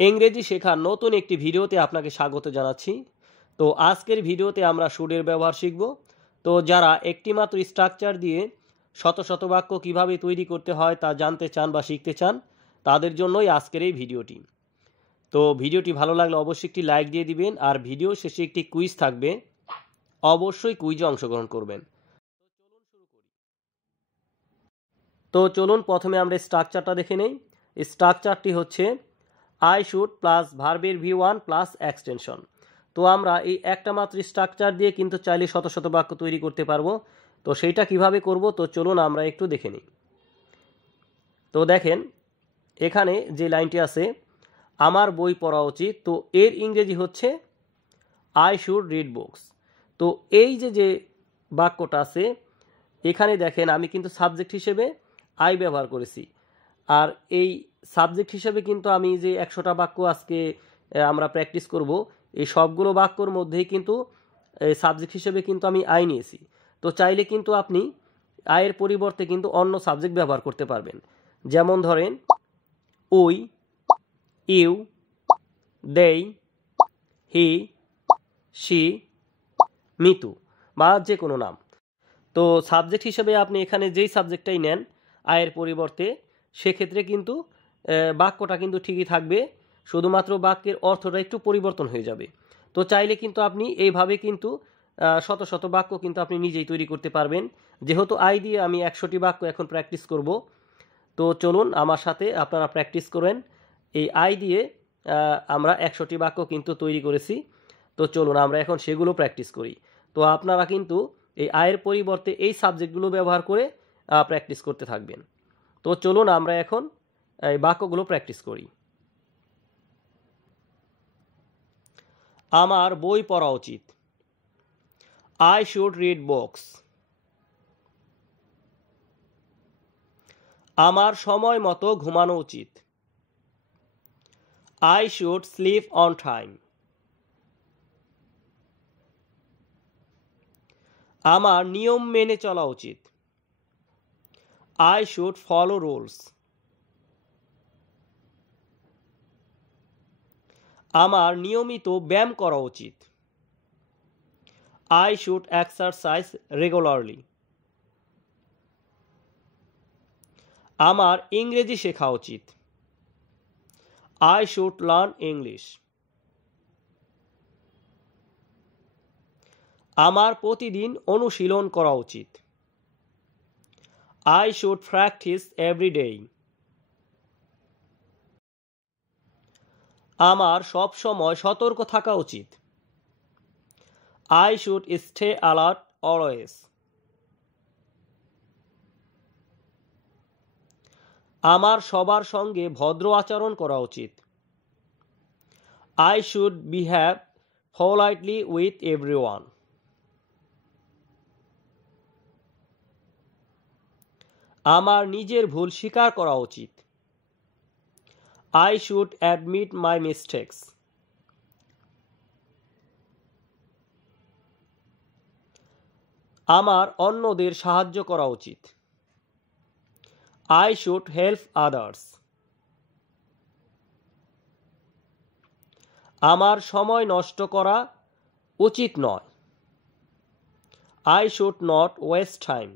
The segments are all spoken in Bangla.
ইংরেজি শেখার নতুন একটি ভিডিওতে আপনাকে স্বাগত জানাচ্ছি। তো আজকের ভিডিওতে আমরা শুডের ব্যবহার শিখব। তো যারা একটিমাত্র স্ট্রাকচার দিয়ে শত শত বাক্য কীভাবে তৈরি করতে হয় তা জানতে চান বা শিখতে চান, তাদের জন্যই আজকের এই ভিডিওটি। তো ভিডিওটি ভালো লাগলে অবশ্যই একটি লাইক দিয়ে দিবেন, আর ভিডিও শেষে একটি কুইজ থাকবে, অবশ্যই কুইজে অংশগ্রহণ করবেন। তো চলুন প্রথমে আমরা স্ট্রাকচারটা দেখে নেই। স্ট্রাকচারটি হচ্ছে আই শুড প্লাস ভার্বের V1 প্লাস এক্সটেনশন। তো আমরা এই একটা মাত্র স্ট্রাকচার দিয়ে কিন্তু চাইলে শত শত বাক্য তৈরি করতে পারবো। তো সেইটা কিভাবে করব, তো চলুন আমরা একটু দেখে নিই। তো দেখেন এখানে যে লাইনটি আছে, আমার বই পড়া উচিত, তো এর ইংরেজি হচ্ছে আই শুড রিড বুকস। তো এই যে বাক্যটা আছে, এখানে দেখেন আমি কিন্তু সাবজেক্ট হিসেবে আই ব্যবহার করেছি। আর এই সাবজেক্ট হিসেবে কিন্তু আমি যে 100টা বাক্য আজকে আমরা প্র্যাকটিস করব, এই সবগুলো বাক্যর মধ্যেই কিন্তু সাবজেক্ট হিসেবে কিন্তু আমি আই নিয়েছি। তো চাইলে কিন্তু আপনি আয়ের পরিবর্তে কিন্তু অন্য সাবজেক্ট ব্যবহার করতে পারবেন। যেমন ধরেন উই, ইউ, দেই, হি, শি, মিতু বা যে কোনো নাম। তো সাবজেক্ট হিসেবে আপনি এখানে যেই সাবজেক্টটাই নেন আয়ের পরিবর্তে, সেক্ষেত্রে কিন্তু বাক্যটা কিন্তু ঠিকই থাকবে, শুধুমাত্র বাক্যের অর্থটা একটু পরিবর্তন হয়ে যাবে। তো চাইলে কিন্তু আপনি এইভাবে কিন্তু শত শত বাক্য কিন্তু আপনি নিজেই তৈরি করতে পারবেন। যেহেতু আই দিয়ে আমি 100টি বাক্য এখন প্র্যাকটিস করব, তো চলুন আমার সাথে আপনারা প্র্যাকটিস করেন। এই আই দিয়ে আমরা 100টি বাক্য কিন্তু তৈরি করেছি। তো চলুন আমরা এখন সেগুলো প্র্যাকটিস করি। তো আপনারা কিন্তু এই আয়ের পরিবর্তে এই সাবজেক্টগুলো ব্যবহার করে প্র্যাকটিস করতে থাকবেন। তো চলুন আমরা এখন এই বাক্যগুলো প্র্যাকটিস করি। আমার বই পড়া উচিত। I should read books. আমার সময় মতো ঘুমানো উচিত। I should sleep on time. আমার নিয়ম মেনে চলা উচিত। I should follow rules. আমার নিয়মিত ব্যায়াম করা উচিত। I should exercise regularly. আমার ইংরেজি শেখা উচিত। I should learn English. আমার প্রতিদিন অনুশীলন করা উচিত। I should practice every day. আমার সব সময় সতর্ক থাকা উচিত। I should stay alert always. আমার সবার সঙ্গে ভদ্র আচরণ করা উচিত। I should behave politely with everyone. আমার নিজের ভুল স্বীকার করা উচিত। I should admit my mistakes. আমার অন্যদের সাহায্য করা উচিত। I should help others. আমার সময় নষ্ট করা উচিত নয়। I should not waste time.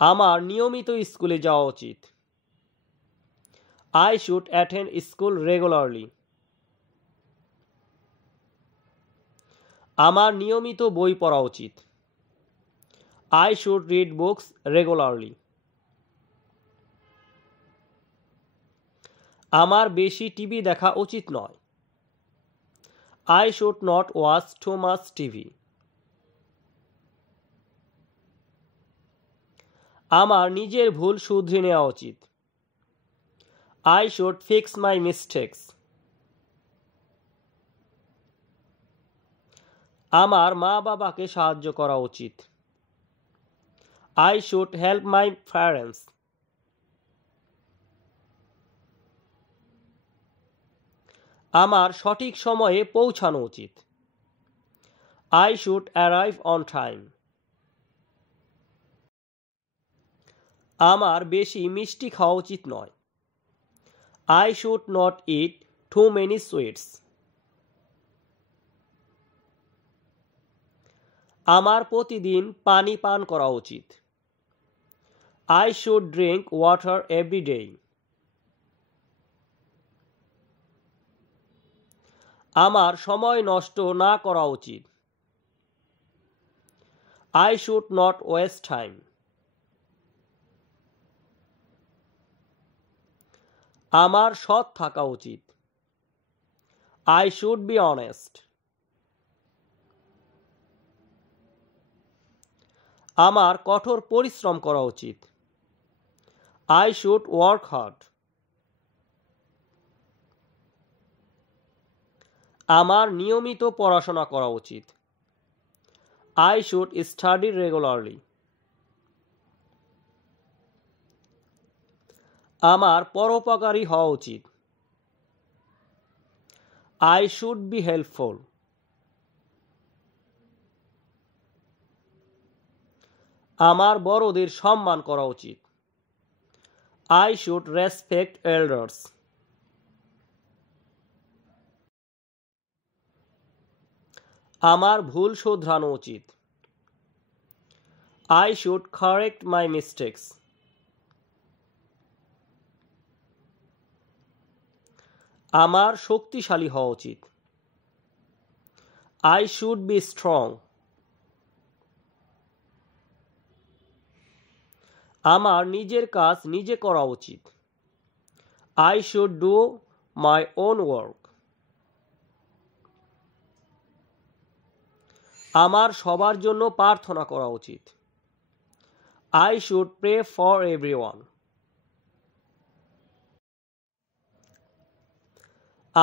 আমার নিয়মিত স্কুলে যাওয়া উচিত। I should attend school regularly. আমার নিয়মিত বই পড়া উচিত। I should read books regularly. আমার বেশি টিভি দেখা উচিত নয়। I should not watch too much TV. আমার নিজের ভুল শুধরে নেওয়া উচিত। I should fix my mistakes. আমার মা বাবাকে সাহায্য করা উচিত। I should help my parents. আমার সঠিক সময়ে পৌঁছানো উচিত। I should arrive on time. আমার বেশি মিষ্টি খাওয়া উচিত নয়। I should not eat too many sweets. আমার প্রতিদিন পানি পান করা উচিত। I should drink water every day. আমার সময় নষ্ট না করা উচিত। I should not waste time. আমার সৎ থাকা উচিত। I should be honest. আমার কঠোর পরিশ্রম করা উচিত। I should work hard. আমার নিয়মিত পড়াশোনা করা উচিত। I should study regularly. আমার পরোপকারী হওয়া উচিত। I should be helpful. আমার বড়দের সম্মান করা উচিত। I should respect elders. আমার ভুল শোধরানো উচিত। I should correct my mistakes. আমার শক্তিশালী হওয়া উচিত। I should be strong. আমার নিজের কাজ নিজে করা উচিত। I should do my own work. আমার সবার জন্য প্রার্থনা করা উচিত। I should pray for everyone.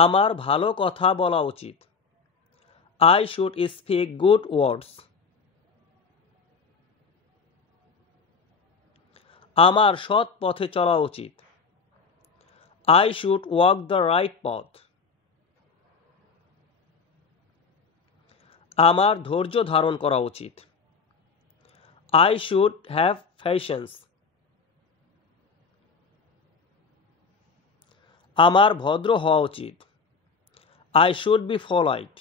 আমার ভালো কথা বলা উচিত। I should speak good words. আমার সৎ পথে চলা উচিত। I should walk the right path. আমার ধৈর্য ধারণ করা উচিত। I should have patience. আমার ভদ্র হওয়া উচিত। I should be polite.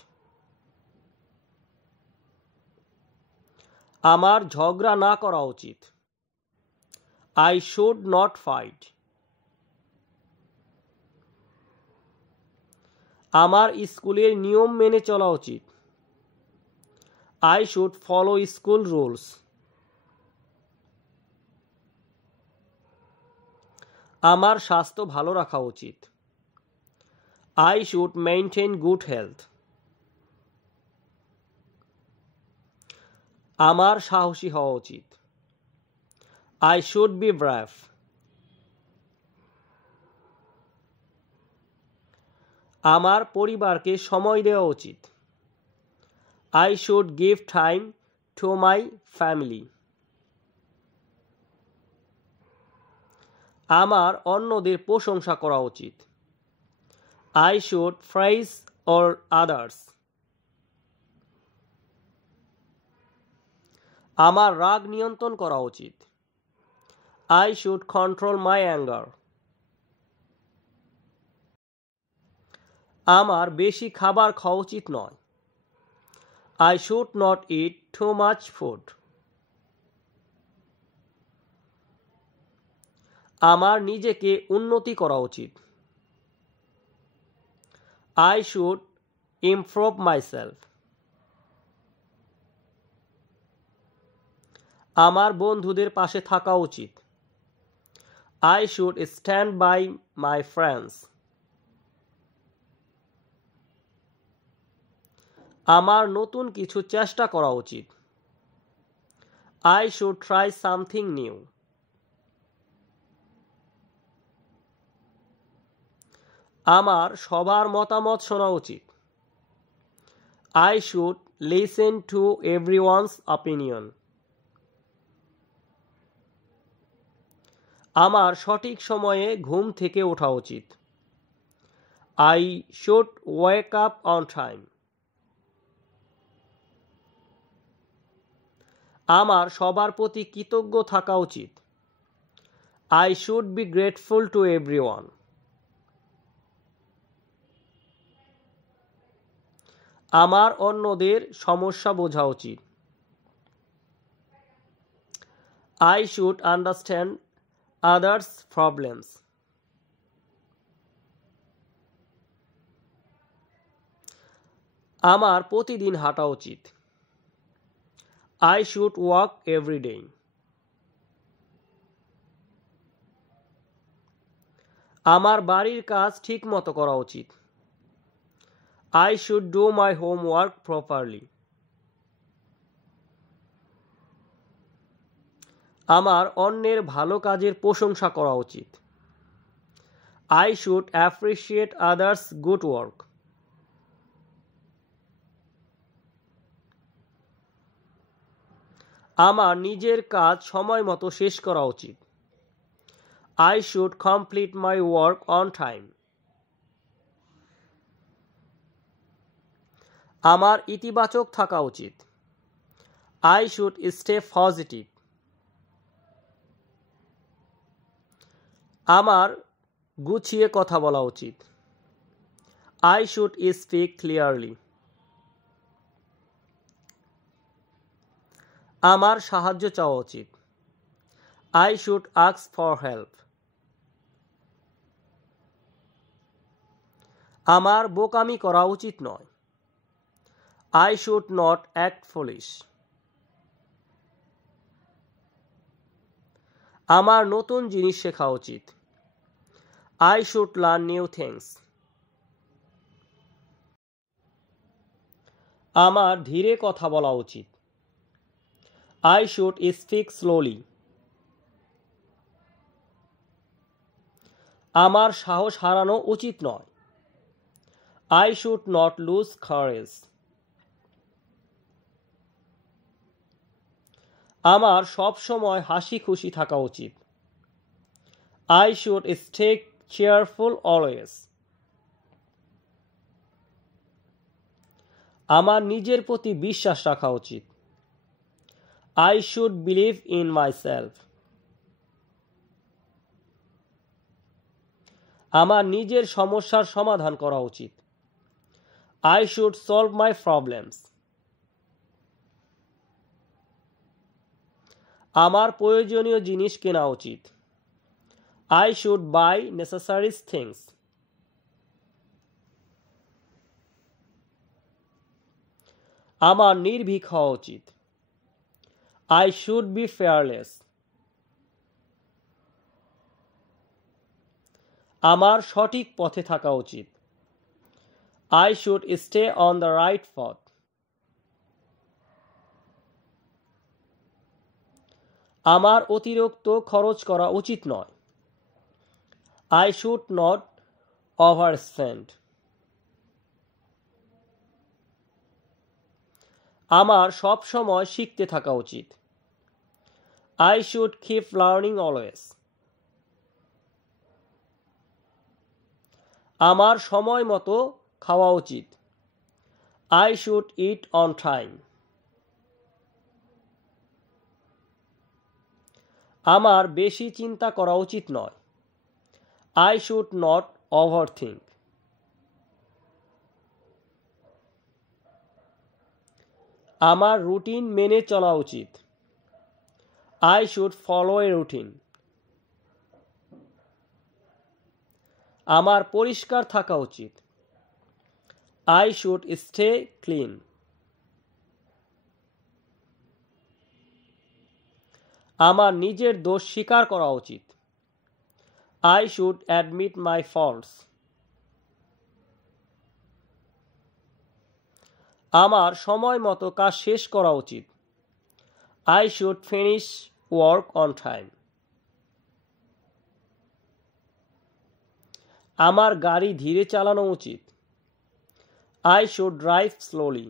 আমার ঝগড়া না করা উচিত। I should not fight. আমার স্কুলের নিয়ম মেনে চলা উচিত। I should follow school rules. আমার স্বাস্থ্য ভালো রাখা উচিত। I should maintain good health. আমার সাহসী হওয়া উচিত। I should be brave. আমার পরিবারকে সময় দেওয়া উচিত। I should give time to my family. আমার অন্যদের প্রশংসা করা উচিত। I should praise all others. আমার রাগ নিয়ন্ত্রণ করা উচিত। I should control my anger. আমার বেশি খাবার খাওয়া উচিত নয়। I should not eat too much food. আমার নিজেকে উন্নতি করা উচিত। I should improve myself. আমার বন্ধুদের পাশে থাকা উচিত। I should stand by my friends. আমার নতুন কিছু চেষ্টা করা উচিত। I should try something new. আমার সবার মতামত শোনা উচিত। I should listen to everyone's opinion. আমার সঠিক সময়ে ঘুম থেকে ওঠা উচিত। I should wake up on time. আমার সবার প্রতি কৃতজ্ঞ থাকা উচিত। I should be grateful to everyone. আমার অন্যদের সমস্যা বোঝা উচিত। I should understand others' problems. আমার প্রতিদিন হাঁটা উচিত। I should walk every day. আমার বাড়ির কাজ ঠিকমতো করা উচিত। I should do my homework properly. আমার অন্যের ভালো কাজের প্রশংসা করা উচিত। I should appreciate others' good work. আমার নিজের কাজ সময় মতো শেষ করা উচিত। I should complete my work on time. আমার ইতিবাচক থাকা উচিত। I should stay positive. আমার গুছিয়ে কথা বলা উচিত। I should speak clearly. আমার সাহায্য চাওয়া উচিত। I should ask for help. আমার বোকামি করা উচিত নয়। I should not act foolish. আমার নতুন জিনিস শেখা উচিত। I should learn new things. আমার ধীরে কথা বলা উচিত। I should speak slowly. আমার সাহস হারানো উচিত নয়। I should not lose courage. আমার সব সময় হাসি খুশি থাকা উচিত। I should stay cheerful always. আমার নিজের প্রতি বিশ্বাস রাখা উচিত। I should believe in myself. আমার নিজের সমস্যার সমাধান করা উচিত। I should solve my problems. আমার প্রয়োজনীয় জিনিস কেনা উচিত। I should buy necessary things. আমার নির্ভীক হওয়া উচিত। I should be fearless. আমার সঠিক পথে থাকা উচিত। I should stay on the right path. আমার অতিরিক্ত খরচ করা উচিত নয়। I should not overspend. আমার সব সময় শিখতে থাকা উচিত। I should keep learning always. আমার সময় মতো খাওয়া উচিত। I should eat on time. আমার বেশি চিন্তা করা উচিত নয়। I should not overthink. আমার রুটিন মেনে চলা উচিত। I should follow a routine. আমার পরিষ্কার থাকা উচিত। I should stay clean. আমার নিজের দোষ স্বীকার করা উচিত। I should admit my faults. আমার সময় মতো কাজ শেষ করা উচিত। I should finish work on time. আমার গাড়ি ধীরে চালানো উচিত। I should drive slowly.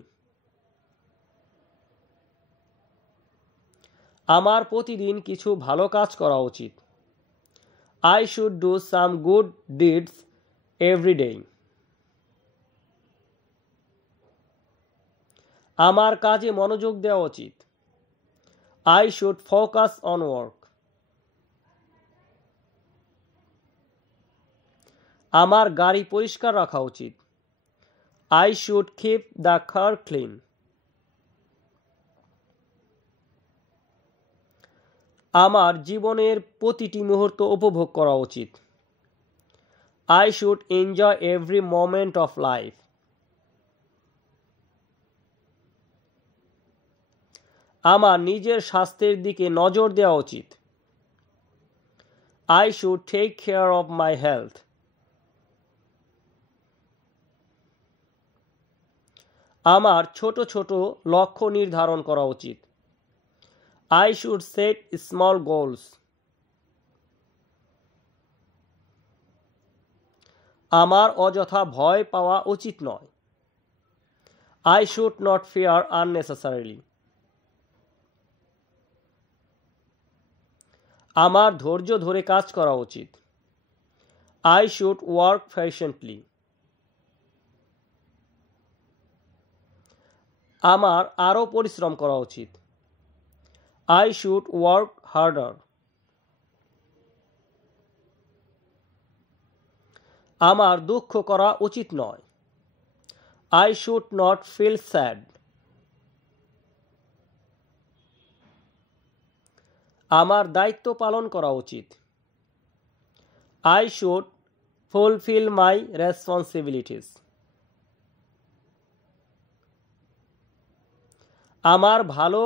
আমার প্রতিদিন কিছু ভালো কাজ করা উচিত। I should do some good deeds every day. আমার কাজে মনোযোগ দেওয়া উচিত। I should focus on work. আমার গাড়ি পরিষ্কার রাখা উচিত। I should keep the car clean. আমার জীবনের প্রতিটি মুহূর্ত উপভোগ করা উচিত। I should enjoy every moment of life. আমার নিজের স্বাস্থ্যের দিকে নজর দেওয়া উচিত। I should take care of my health. আমার ছোট ছোট লক্ষ্য নির্ধারণ করা উচিত। I should set small goals. আমার অযথা ভয় পাওয়া উচিত নয়। I should not fear unnecessarily. আমার ধৈর্য ধরে কাজ করা উচিত। I should work patiently. আমার আরও পরিশ্রম করা উচিত। I should work harder. আমার দুঃখ করা উচিত নয়। I should not feel sad. আমার দায়িত্ব পালন করা উচিত। I should fulfill my responsibilities. আমার ভালো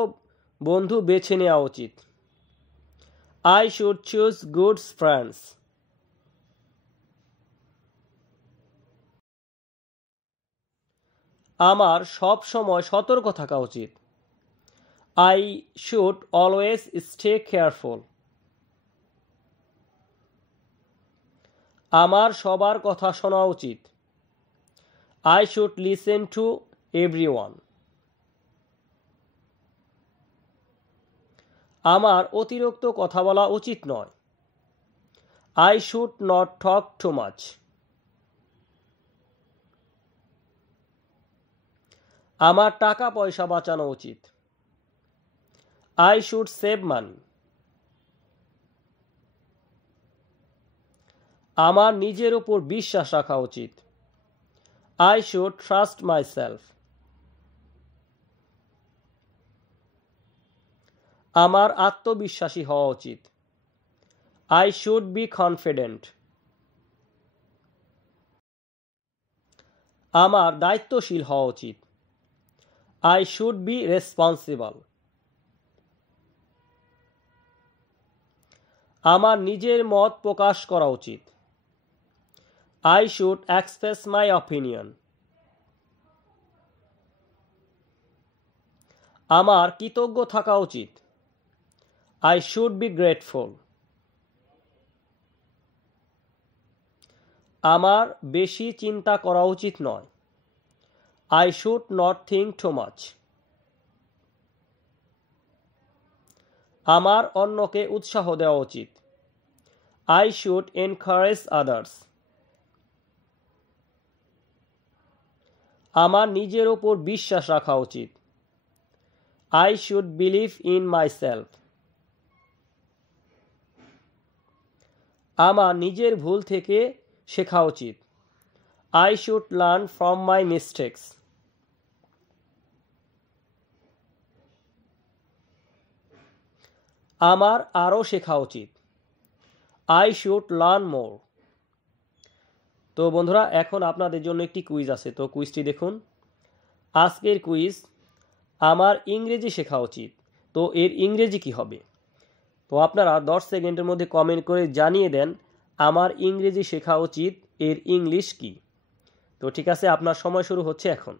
বন্ধু বেছে নেওয়া উচিত। I should choose good friends. আমার সব সময় সতর্ক থাকা উচিত। I should always stay careful. আমার সবার কথা শোনা উচিত। I should listen to everyone. আমার অতিরিক্ত কথা বলা উচিত নয়। I should not talk too much. আমার টাকা পয়সা বাঁচানো উচিত। I should save money. আমার নিজের উপর বিশ্বাস রাখা উচিত। I should trust myself. আমার আত্মবিশ্বাসী হওয়া উচিত। I should be confident. আমার দায়িত্বশীল হওয়া উচিত। I should be responsible. আমার নিজের মত প্রকাশ করা উচিত। I should express my opinion. আমার কৃতজ্ঞ থাকা উচিত। I should be grateful. আমার বেশি চিন্তা করা উচিত নয়। I should not think too much. আমার অন্যকে উৎসাহ দেওয়া উচিত। I should encourage others. আমার নিজের উপর বিশ্বাস রাখা উচিত। I should believe in myself. আমার নিজের ভুল থেকে শেখা উচিত। I should learn from my mistakes. আমার আরও শেখা উচিত। I should learn more. তো বন্ধুরা, এখন আপনাদের জন্য একটি কুইজ আছে, তো কুইজটি দেখুন। আজকের কুইজ, আমার ইংরেজি শেখা উচিত, তো এর ইংরেজি কি হবে? তো আপনারা 10 সেকেন্ডের মধ্যে কমেন্ট করে জানিয়ে দেন আমার ইংরেজি শেখা উচিত এর ইংলিশ কি। তো ঠিক আছে, আপনার সময় শুরু হচ্ছে এখন।